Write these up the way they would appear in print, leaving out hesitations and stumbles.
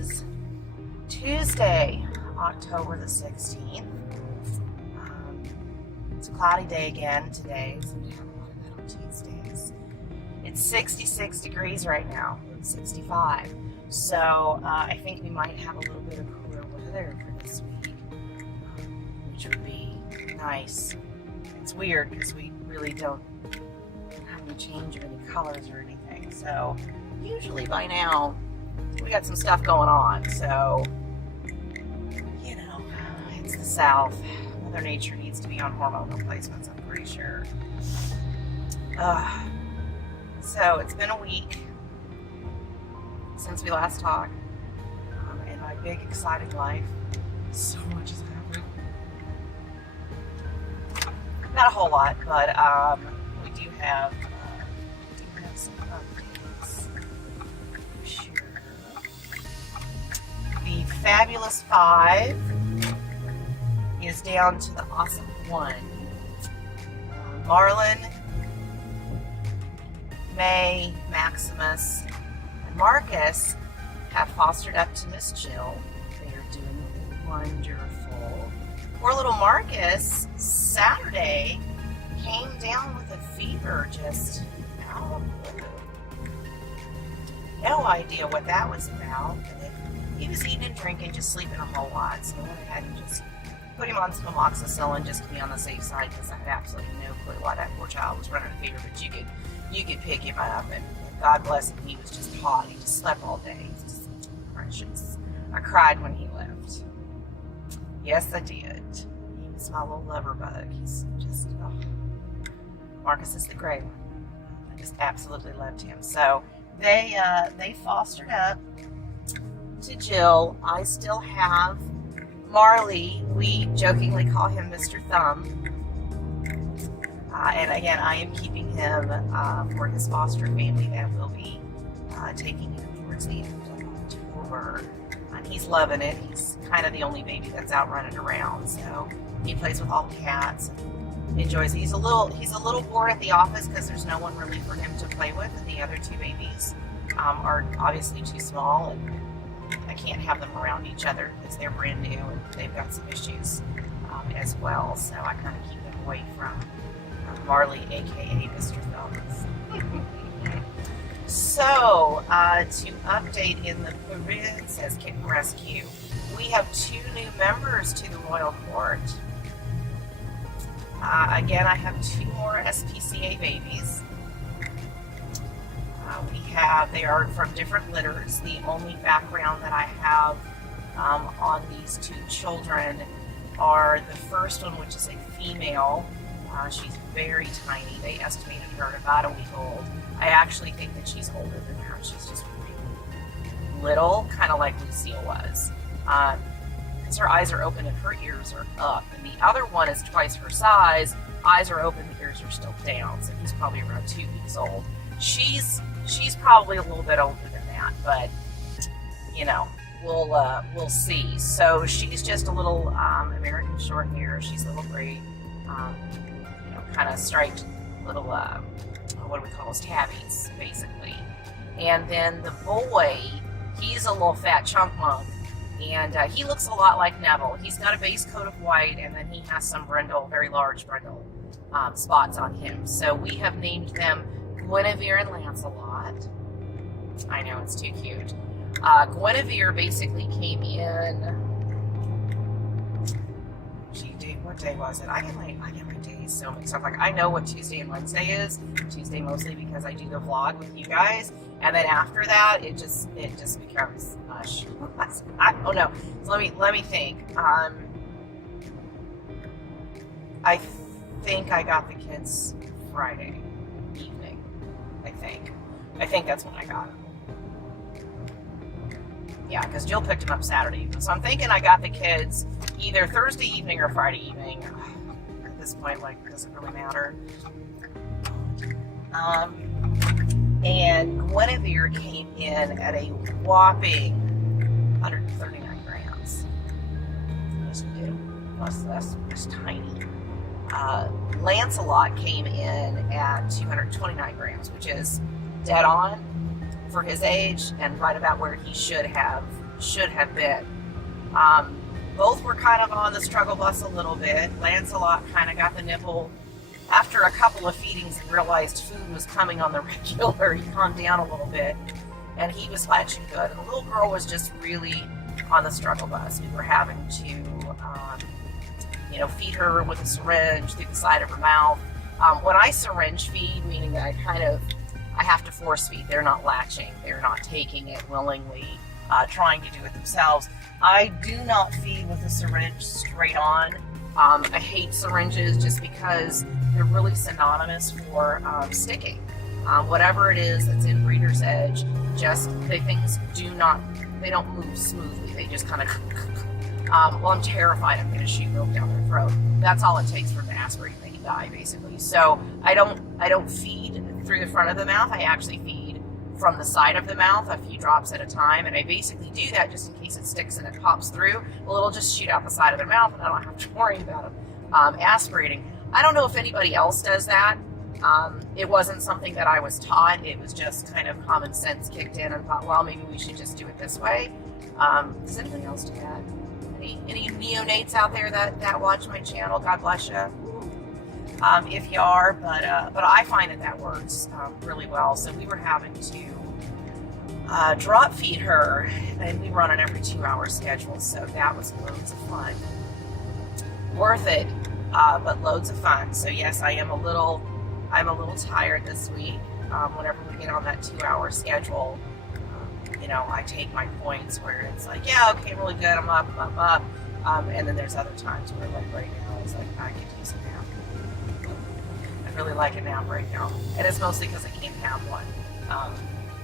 is Tuesday, October the 16th. It's a cloudy day again today, so we have a lot of that on Tuesdays. It's 66 degrees right now, 65. So I think we might have a little bit of cooler weather for this week, which would be nice. It's weird because we really don't have any change of any colors or anything. So usually by now we got some stuff going on. So, you know, it's the South. Mother Nature needs to be on hormone replacements, I'm pretty sure. So it's been a week since we last talked. In my big, exciting life, so much has happened. Not a whole lot, but we do have some updates. Sure. The Fabulous 5 is down to the Awesome 1. Marlin, May, Maximus, and Marcus have fostered up to Miss Jill. They are doing wonderful. Poor little Marcus, Saturday, came down with a fever just out of the blue. No idea what that was about. But he was eating and drinking, just sleeping a whole lot, so I went ahead and just put him on some amoxicillin just to be on the safe side, because I had absolutely no clue why that poor child was running a fever. But you could pick him up, and God bless him, he was just hot. He just slept all day. He's just precious. I cried when he left. Yes, I did. He was my little lover bug. He's just, oh. Marcus is the gray one. I just absolutely loved him. So they fostered up to Jill. I still have Marley. We jokingly call him Mr. Thumb. And again, I am keeping him for his foster family that will be taking him towards the end of October. And he's loving it. He's kind of the only baby that's out running around. So he plays with all the cats and enjoys it. He's a little bored at the office because there's no one really for him to play with. And the other two babies are obviously too small, and I can't have them around each other because they're brand new and they've got some issues as well. So I kind of keep them away from Marley, aka Mr. Thumbs. So, to update in the Purrincess Kitten Rescue, we have 2 new members to the Royal Court. Again, I have 2 more SPCA babies. They are from different litters. The only background that I have on these 2 children are the first one, which is a female. She's very tiny. They estimated her at about a week old. I actually think that she's older than that. She's just really little, kind of like Lucille was. Because her eyes are open and her ears are up. And the other one is twice her size. Eyes are open, the ears are still down. So he's probably around 2 weeks old. She's probably a little bit older than that, but you know, we'll see. So she's just a little American short hair. She's a little gray, you know, kind of striped little what do we call those, tabbies, basically. And then the boy, he's a little fat chunk monk, and he looks a lot like Neville. He's got a base coat of white, and then he has some brindle, very large brindle spots on him. So we have named them Guinevere and Lancelot. I know, it's too cute. Guinevere basically came in. What day was it? I get my days so mixed up. Like, I know what Tuesday and Wednesday is. Tuesday mostly because I do the vlog with you guys, and then after that, it just becomes mush. I don't know. So let me think. I think I got the kids Friday evening. I think that's when I got them. Yeah, because Jill picked them up Saturday evening. So I'm thinking I got the kids either Thursday evening or Friday evening. At this point, like, does it really matter? And Guinevere came in at a whopping 139 grams. That's tiny. Lancelot came in at 229 grams, which is dead on for his age and right about where he should have should have been. Both were kind of on the struggle bus a little bit. Lancelot kind of got the nipple after a couple of feedings and realized food was coming on the regular. He calmed down a little bit, and he was latching good. And the little girl was just really on the struggle bus. We were having to, feed her with a syringe through the side of her mouth. When I syringe feed, meaning that I have to force feed. They're not latching. They're not taking it willingly, trying to do it themselves. I do not feed with a syringe straight on. I hate syringes just because they're really synonymous for sticking. Whatever it is that's in breeder's edge, things they don't move smoothly. They just kind of, well, I'm terrified I'm going to shoot milk down their throat. That's all it takes for them to aspirate. They can die, basically. So I don't feed through the front of the mouth. I actually feed from the side of the mouth a few drops at a time, and I basically do that just in case it sticks and it pops through. Well, it'll just shoot out the side of their mouth, and I don't have to worry about them aspirating. I don't know if anybody else does that. It wasn't something that I was taught. It was just kind of common sense kicked in and thought, well, maybe we should just do it this way. Does anybody else do that? Any neonates out there that watch my channel? God bless you. If you are, but I find that works really well. So we were having to drop feed her, and we run an every 2-hour schedule. So that was loads of fun. Worth it, but loads of fun. So yes, I'm a little tired this week. Whenever we get on that 2-hour schedule, I take my points where it's like, yeah, okay, really good, I'm up. And then there's other times where, like right now, it's like, I could use a nap. I really like a nap right now. And it's mostly because I can't have one.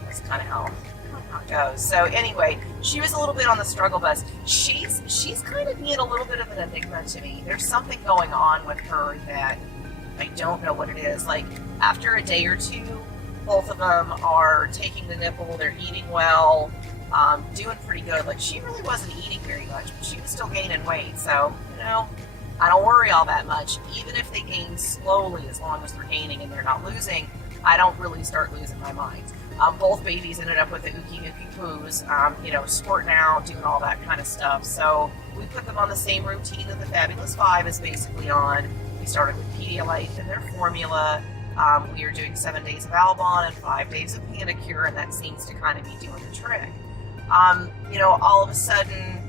That's kind of how it goes. So anyway, she was a little bit on the struggle bus. She's kind of being a little bit of an enigma to me. There's something going on with her that I don't know what it is. Like, after a day or two, both of them are taking the nipple, they're eating well, doing pretty good. Like, she really wasn't eating very much, but she was still gaining weight. So, I don't worry all that much. Even if they gain slowly, as long as they're gaining and they're not losing, I don't really start losing my mind. Both babies ended up with the ookie poos, squirting out, doing all that kind of stuff. So we put them on the same routine that the Fabulous 5 is basically on. We started with Pedialyte and their formula. We are doing 7 days of Albon and 5 days of Panicure, and that seems to kind of be doing the trick. All of a sudden,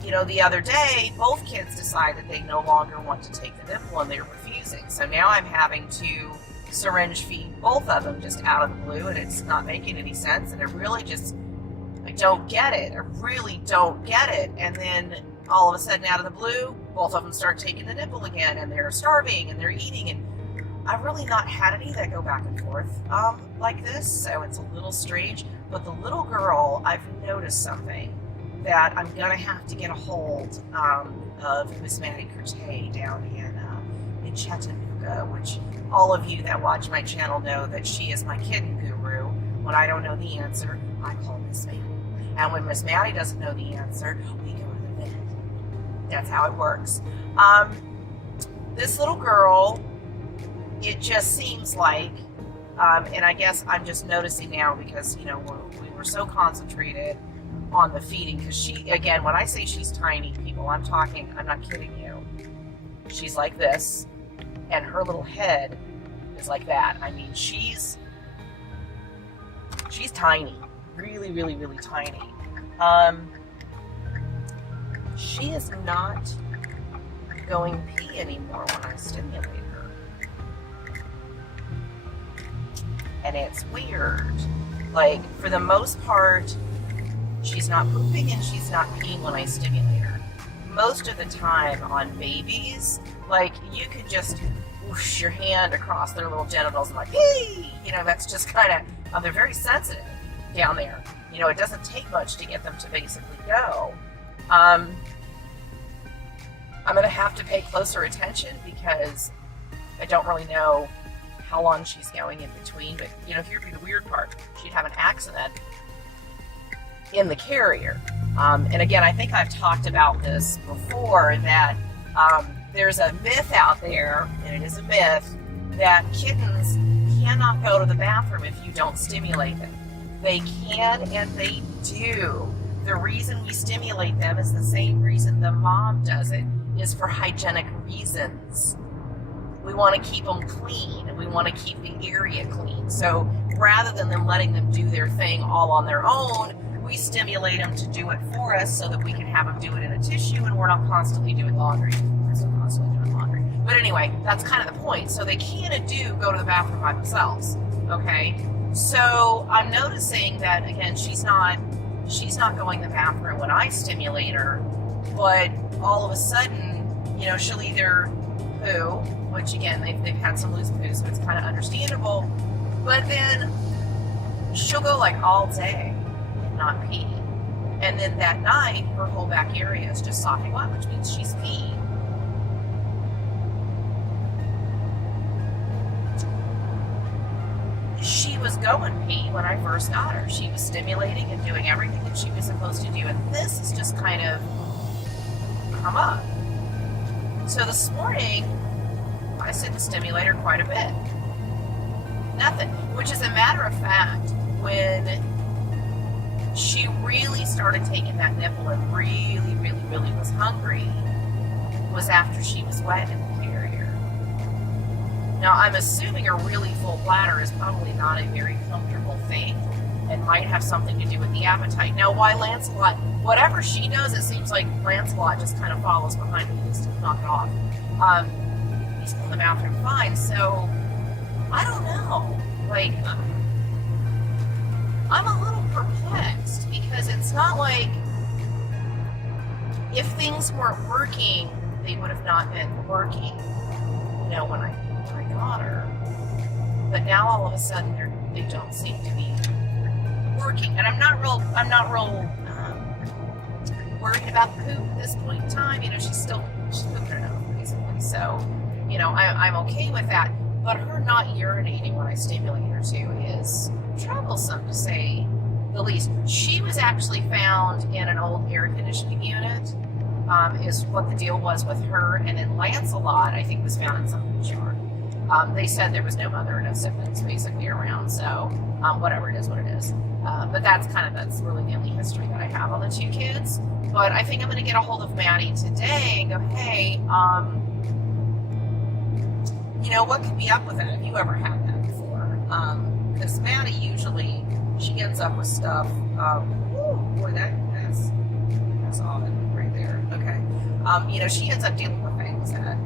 the other day, both kids decide that they no longer want to take the nipple and they're refusing. So now I'm having to syringe feed both of them just out of the blue, and it's not making any sense, and I don't get it. I really don't get it. And then all of a sudden, out of the blue, both of them start taking the nipple again, and they're starving and they're eating, and I've really not had any that go back and forth like this, so it's a little strange. But the little girl, I've noticed something that I'm going to have to get a hold of Miss Maddie Curtay down in Chattanooga, which all of you that watch my channel know that she is my kitten guru. When I don't know the answer, I call Miss Maddie. And when Miss Maddie doesn't know the answer, we go to the vet. That's how it works. This little girl, it just seems like, and I guess I'm just noticing now because, we were so concentrated on the feeding, because she, again, when I say she's tiny, people, I'm not kidding you. She's like this, and her little head is like that. I mean, she's tiny, really, really, really tiny. She is not going pee anymore when I stimulate her. And it's weird. Like, for the most part, she's not pooping and she's not peeing when I stimulate her. Most of the time on babies, like, you could just whoosh your hand across their little genitals and like, hey! That's just kind of, they're very sensitive down there. It doesn't take much to get them to basically go. I'm going to have to pay closer attention because I don't really know how long she's going in between. But, here'd be the weird part. She'd have an accident in the carrier. And again, I think I've talked about this before, that there's a myth out there, and it is a myth, that kittens cannot go to the bathroom if you don't stimulate them. They can, and they do. The reason we stimulate them is the same reason the mom does it, is for hygienic reasons. We want to keep them clean, and we want to keep the area clean. So rather than them letting them do their thing all on their own, we stimulate them to do it for us so that we can have them do it in a tissue, and we're not constantly doing laundry. We're still constantly doing laundry. But anyway, that's kind of the point. So they can and do go to the bathroom by themselves, okay? So I'm noticing that, again, she's not going to the bathroom when I stimulate her, but all of a sudden, you know, she'll either poo, which again, they've had some loose poo, so it's kind of understandable, but then she'll go like all day and not pee. And then that night, her whole back area is just sopping wet, which means she's peeing. She was going pee when I first got her. She was stimulating and doing everything that she was supposed to do, and this has just kind of come up. So this morning, I sit and stimulate her quite a bit. Nothing. Which is a matter of fact, when she really started taking that nipple and really was hungry, was after she was wet in the carrier. Now, I'm assuming a really full bladder is probably not a very comfortable thing and might have something to do with the appetite. Now, why Lancelot, whatever she does, it seems like Lancelot just kind of follows behind me just to knock it off. He's in the bathroom fine, so I don't know. Like, I'm a little perplexed because it's not like if things weren't working, they would have not been working, you know, when I got her. But now all of a sudden they don't seem to be working, and I'm not real worried about poop at this point in time. You know, she's pooping her nose basically, so you know I'm okay with that. But her not urinating when I stimulate her too is troublesome, to say the least. She was actually found in an old air conditioning unit, is what the deal was with her, and then Lancelot, I think, was found in somebody's yard. They said there was no mother, no siblings basically around, so whatever it is, what it is. But that's really the only history that I have on the two kids. But I think I'm going to get a hold of Maddie today and go, hey, you know, what could be up with that? Have you ever had that before? Because Maddie usually, she ends up with stuff. Boy, that's odd right there. Okay. You know, she ends up dealing with things that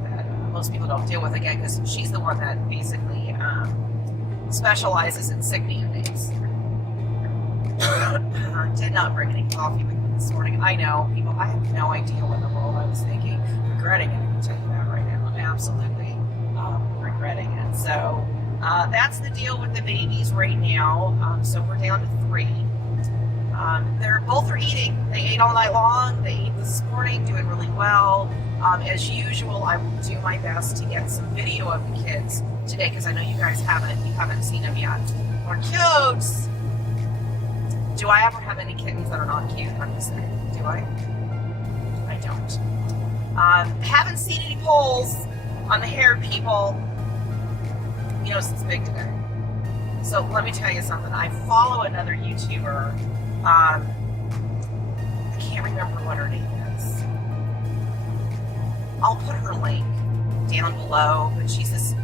most people don't deal with, again, because she's the one that basically specializes in sick neonates. Did not bring any coffee with me this morning. I know, people, I have no idea what in the world I was thinking. Regretting it, I can tell you that right now. I'm absolutely regretting it. So that's the deal with the babies right now. So we're down to 3. Both are eating. They ate all night long. They ate this morning, doing really well. As usual, I will do my best to get some video of the kids today, because I know you guys haven't seen them yet. They're cute. Do I ever have any kittens that are not cute? I'm just saying. Do I? I don't. Haven't seen any polls on the hair, people. You know, since Big Today. So let me tell you something. I follow another YouTuber. I can't remember what her name is. I'll put her link down below, but she's this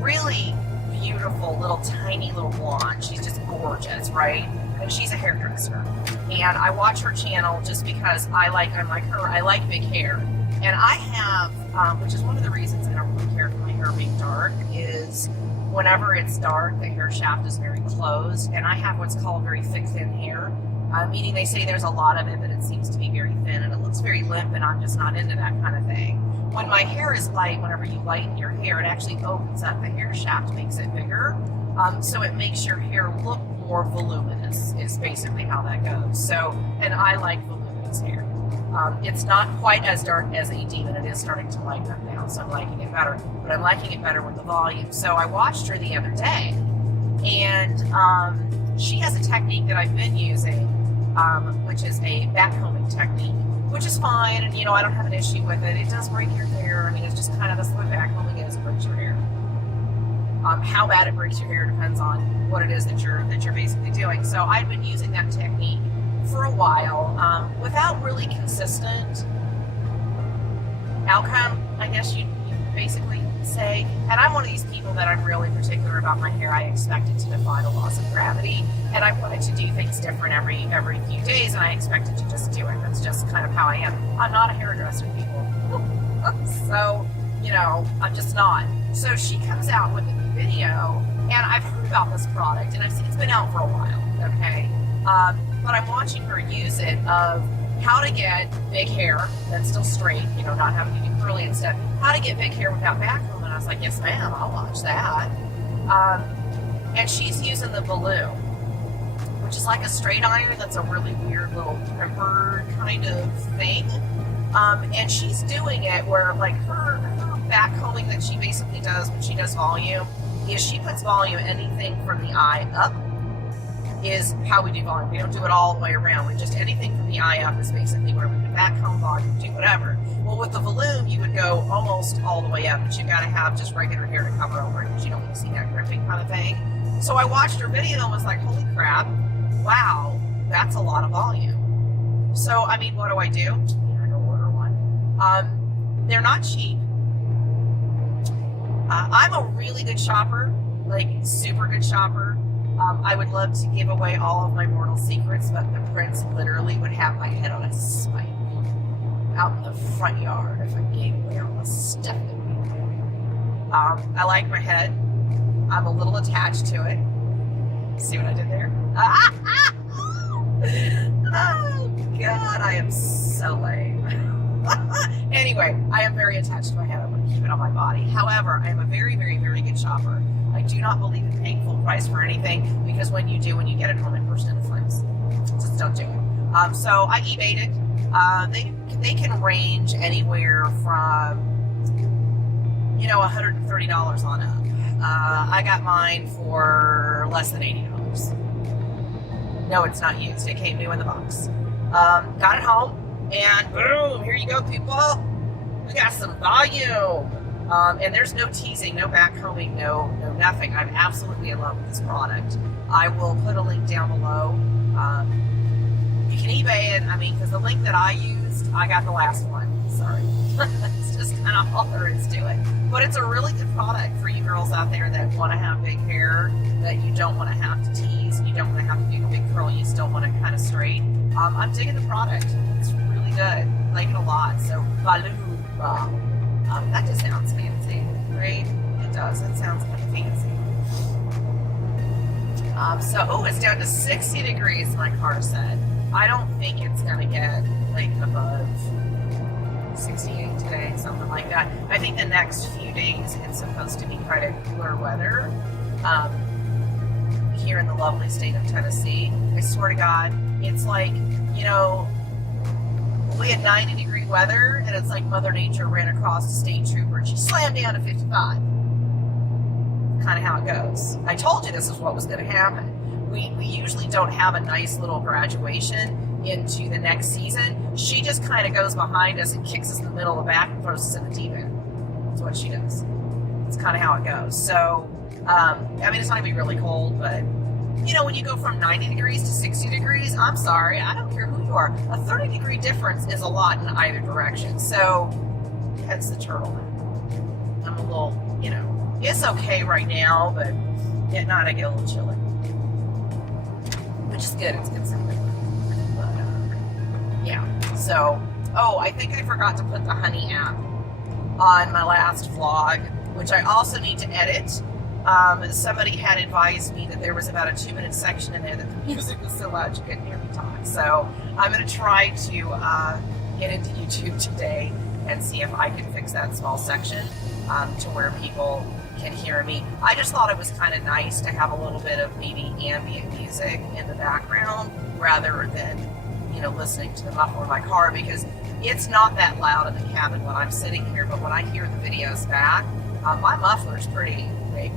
really beautiful little tiny little blonde. She's just gorgeous, right? And she's a hairdresser. And I watch her channel just because I'm like her, I like big hair. And I have, which is one of the reasons I don't really care for my hair being dark, is whenever it's dark, the hair shaft is very closed. And I have what's called very thick, thin hair. Meaning they say there's a lot of it, but it seems to be very thin and it looks very limp, and I'm just not into that kind of thing. When my hair is light, whenever you lighten your hair, it actually opens up the hair shaft, makes it bigger. So it makes your hair look more voluminous, is basically how that goes. So, and I like voluminous hair. It's not quite as dark as AD, but it is starting to lighten up now, so I'm liking it better. But I'm liking it better with the volume. So I watched her the other day, and she has a technique that I've been using, which is a backcombing technique, which is fine, and you know, I don't have an issue with it. It does break your hair. I mean, it's just kind of, that's what backcombing is, it breaks your hair. How bad it breaks your hair depends on what it is that you're basically doing. So I've been using that technique for a while without really consistent outcome, I guess you basically say. And I'm one of these people that I'm really particular about my hair. I expect it to defy the laws of gravity, and I want it to do things different every few days, and I expect it to just do it. That's just kind of how I am. I'm not a hairdresser, people. So, you know, I'm just not. So she comes out with a new video, and I've heard about this product, and I've seen it's been out for a while, okay? But I'm watching her use it of how to get big hair that's still straight, you know, not having to do curly and stuff. How to get big hair without backcomb, and I was like, yes ma'am, I'll watch that. And she's using the Valoom, which is like a straight iron that's a really weird little crimper kind of thing. And she's doing it where, like, her backcombing that she basically does when she does volume is she puts volume anything from the eye up is how we do volume. We don't do it all the way around. We just anything from the eye up is basically where we would backcomb volume, do whatever. Well, with the Valoom, you would go almost all the way up, but you got to have just regular hair to cover over it because you don't want to see that gripping kind of thing. So I watched her video and was like, holy crap, wow, that's a lot of volume. So, I mean, what do? I go order one. They're not cheap. I'm a really good shopper, like super good shopper. I would love to give away all of my mortal secrets, but the prince literally would have my head on a spike out in the front yard if I gave away all the stuff that we do. I like my head. I'm a little attached to it. See what I did there? Oh, God, I am so lame. Anyway, I am very attached to my head. I'm going to keep it on my body. However, I am a very, very, very good shopper. I do not believe in paying full price for anything, because when you do, when you get it home, it bursts into flames. Just don't do it. So I eBayed it. They can range anywhere from, you know, $130 on up. I got mine for less than $80. No, it's not used. It came new in the box. Got it home, and boom, here you go, people. We got some volume. And there's no teasing, no backcombing, no nothing. I'm absolutely in love with this product. I will put a link down below. You can eBay it, I mean, because the link that I used, I got the last one. Sorry. It's just kind of all there is to it. But it's a really good product for you girls out there that want to have big hair, that you don't want to have to tease, you don't want to have to do the big curl, you still want it kind of straight. I'm digging the product. It's really good. I like it a lot. So, Valoom. That just sounds fancy, right? It does. It sounds kind of fancy. It's down to 60 degrees, my car said. I don't think it's going to get, like, above 68 today, something like that. I think the next few days it's supposed to be quite a cooler weather here in the lovely state of Tennessee. I swear to God, it's like, you know, we had 90-degree weather, and it's like Mother Nature ran across a state trooper and she slammed down to 55. Kind of how it goes. I told you this is what was going to happen. We usually don't have a nice little graduation into the next season. She just kind of goes behind us and kicks us in the middle of the back and throws us in the deep end. That's what she does. It's kind of how it goes. So, I mean, it's not going to be really cold, but you know, when you go from 90 degrees to 60 degrees, I'm sorry, I don't care who you are. A 30-degree difference is a lot in either direction. So, hence the turtleneck. I'm a little, you know, it's okay right now, but at night I get a little chilly. Which is good, it's good something. But, yeah. So, I think I forgot to put the honey app on my last vlog, which I also need to edit. Somebody had advised me that there was about a 2-minute section in there that the music was so loud you couldn't hear me talk. So I'm going to try to get into YouTube today and see if I can fix that small section to where people can hear me. I just thought it was kind of nice to have a little bit of maybe ambient music in the background rather than, you know, listening to the muffler in my car, because it's not that loud in the cabin when I'm sitting here, but when I hear the videos back, my muffler's pretty big.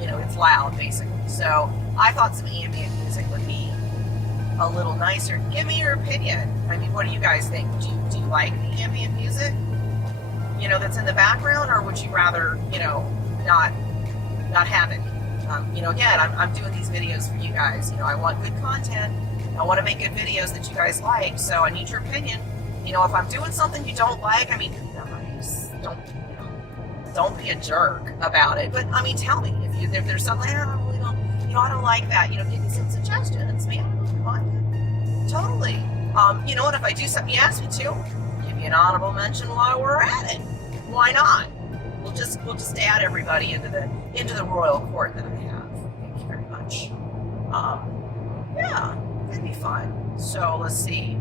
You know, it's loud, basically. So I thought some ambient music would be a little nicer. Give me your opinion. I mean, what do you guys think? Do you like the ambient music, you know, that's in the background, or would you rather, you know, not have it? You know, again, I'm doing these videos for you guys. You know, I want good content. I want to make good videos that you guys like, so I need your opinion. You know, if I'm doing something you don't like, I mean, be nice. Don't be a jerk about it. But I mean, tell me if there's something I really don't, I don't like that. Give me some suggestions, man. Totally. You know what? If I do something you ask me to, give you an honorable mention while we're at it. Why not? We'll just add everybody into the royal court that I have. Thank you very much. Yeah, that'd be fun. So let's see.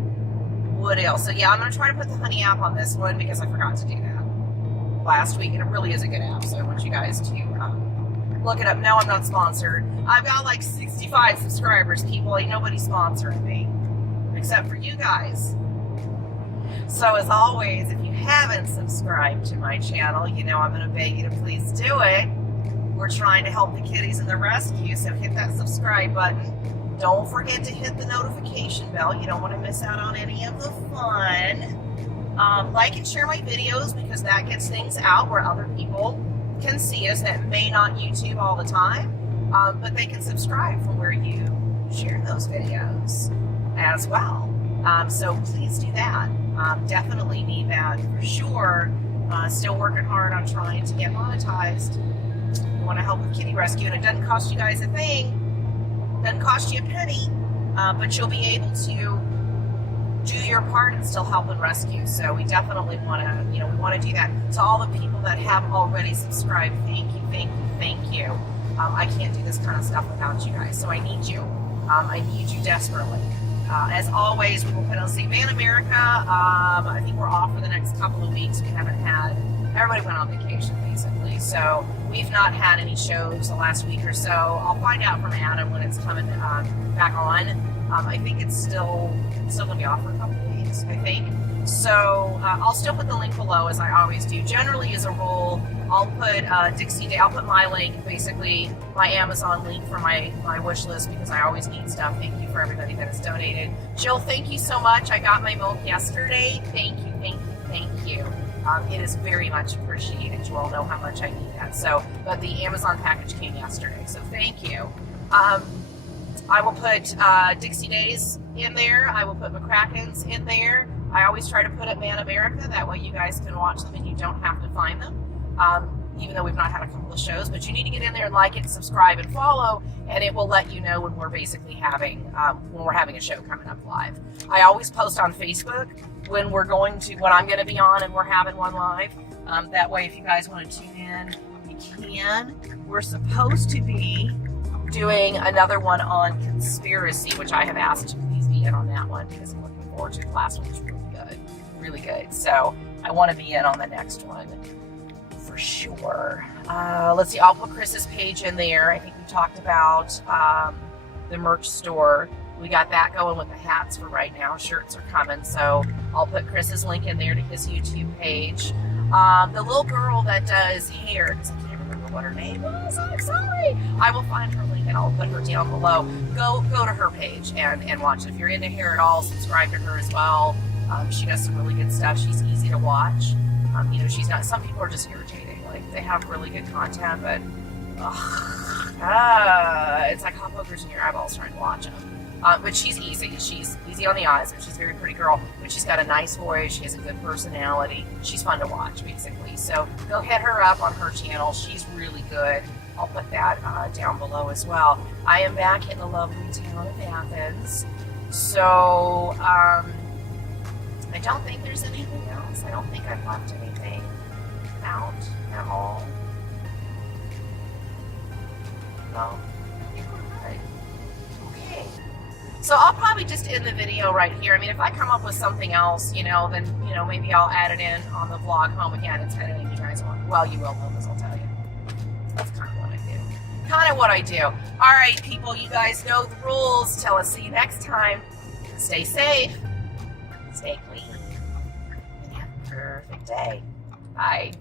What else? So yeah, I'm gonna try to put the honey app on this one because I forgot to do that last week, and it really is a good app. So I want you guys to look it up. No, I'm not sponsored. I've got like 65 subscribers, people. Ain't nobody sponsoring me except for you guys. So as always, if you haven't subscribed to my channel, I'm going to beg you to please do it. We're trying to help the kitties in the rescue, so hit that subscribe button. Don't forget to hit the notification bell. You don't want to miss out on any of the fun. Like and share my videos because that gets things out where other people can see us that may not YouTube all the time, but they can subscribe from where you share those videos as well. So please do that. Definitely need that for sure. Still working hard on trying to get monetized. You want to help with kitty rescue, and it doesn't cost you guys a thing. Doesn't cost you a penny, but you'll be able to do your part and still help and rescue. So we definitely want to, we want to do that. To all the people that have already subscribed, thank you, thank you, thank you. I can't do this kind of stuff without you guys, so I need you. I need you desperately. As always, we will put on Van America. I think we're off for the next couple of weeks. We haven't had, everybody went on vacation basically, so we've not had any shows the last week or so. I'll find out from Adam when it's coming back on. I think it's still going to be off for a couple of weeks, I think. So I'll still put the link below as I always do. Generally, as a rule, I'll put Dixie Day. I'll put my link, basically my Amazon link for my wish list because I always need stuff. Thank you for everybody that has donated. Jill, thank you so much. I got my milk yesterday. Thank you, thank you, thank you. It is very much appreciated. You all know how much I need that. So, but the Amazon package came yesterday, so thank you. I will put Dixie Days in there. I will put McCraken's in there. I always try to put it Man America. That way you guys can watch them and you don't have to find them. Even though we've not had a couple of shows, but you need to get in there and like it, subscribe, and follow, and it will let you know when we're basically having a show coming up live. I always post on Facebook when I'm going to be on and we're having one live. That way, if you guys want to tune in, you can. We're supposed to be doing another one on conspiracy, which I have asked to please be in on that one because I'm looking forward to it. The last one was really good. So I want to be in on the next one for sure. Let's see, I'll put Chris's page in there. I think we talked about the merch store. We got that going with the hats for right now. Shirts are coming, so I'll put Chris's link in there to his YouTube page. The little girl that does hair, because I can't remember what her name is, I'm sorry. I will find her link and I'll put her down below. Go to her page and watch it. If you're into hair at all, subscribe to her as well. She does some really good stuff. She's easy to watch. She's not, some people are just irritating. Like, they have really good content, but it's like hot pokers in your eyeballs trying to watch them. But she's easy. She's easy on the eyes, but she's a very pretty girl. But she's got a nice voice. She has a good personality. She's fun to watch, basically. So go hit her up on her channel. She's really good. I'll put that down below as well. I am back in the lovely town of Athens. So I don't think there's anything else. I don't think I've left anything out at all. No, I think we're good. Okay. So I'll probably just end the video right here. I mean, if I come up with something else, then, maybe I'll add it in on the vlog home again instead of anything you guys want. Well, you will know this, I'll tell you. That's kind of what I do. All right, people, you guys know the rules. Till I see you next time. Stay safe. Stay clean. And have a perfect day. Bye.